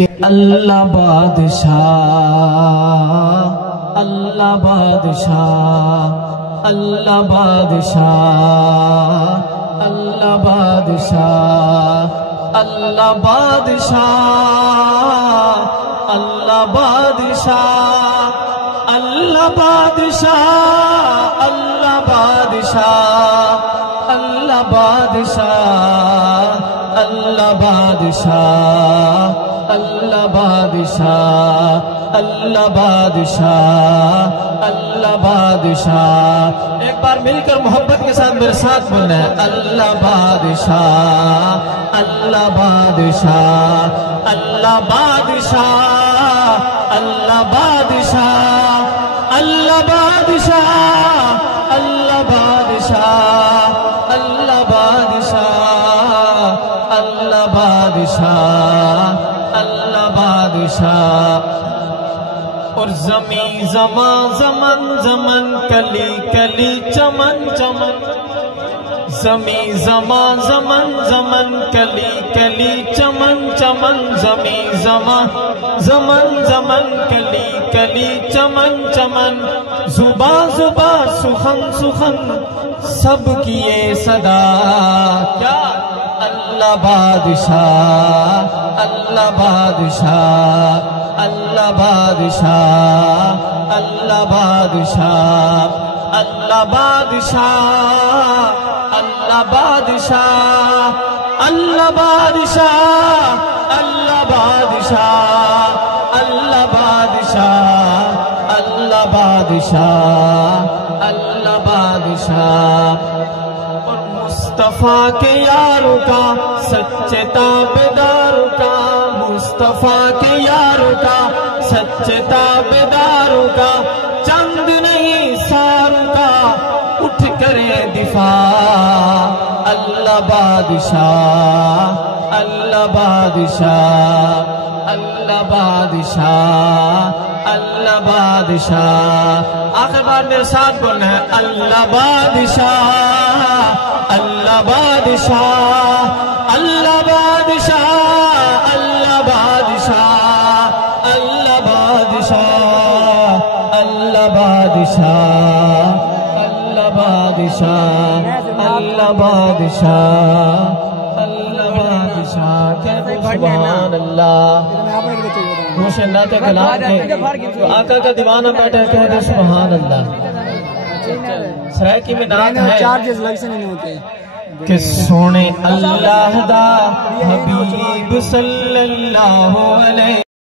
اللہ بادشاہ اللہ بادشاہ اللہ بادشاہ اللہ بادشاہ اللہ بادشاہ اللہ بادشاہ اللہ بادشاہ اللہ بادشاہ اللہ بادشاہ اللہ بادشاہ اللہ بادشاہ اللہ بادشاہ اللہ بادشاہ ایک بار مل کر محبت کے ساتھ میرے ساتھ بولنا ہے اللہ بادشاہ اللہ بادشاہ اللہ بادشاہ اللہ بادشاہ اللہ بادشاہ اللہ بادشاہ اللہ بادشاہ اللہ بادشاہ اللہ بادشاہ اور زمین زمان زمن زمن کلی کلی چمن چمن زمین زمان زمن زمن کلی کلی چمن چمن زمین زمان زمن زمن کلی کلی چمن چمن زباں زباں سخن سخن سب کی یہ صدا کیا اللہ بادشاہ اللہ بادشاہ اللہ بادشاہ اللہ بادشاہ اللہ بادشاہ اللہ بادشاہ اللہ بادشاہ اللہ بادشاہ اللہ بادشاہ اللہ بادشاہ اللہ بادشاہ اور مصطفیٰ کے یاروں کا سچے تابعداروں کا مصطفیٰ کے یاروں کا سچے تابعداروں کا چند نہیں ساروں کا اٹھ کرے دفاع اللہ بادشاہ اللہ بادشاہ اللہ بادشاہ اللہ بادشاہ آخر بار میرے ساتھ بولنا ہے اللہ بادشاہ اللہ بادشاہ اللہ بادشاہ اللہ بادشاہ اللہ بادشاہ اللہ بادشاہ اللہ بادشاہ اللہ بادشاہ اللہ بادشاہ کہتے سبحان اللہ خوش نعت کلام میں جو آقا کا دیوانہ بیٹھا ہے کہتے سبحان اللہ سرائکی میں نعت ہے کہ سونے اللہ دا حبیب صلی اللہ علیہ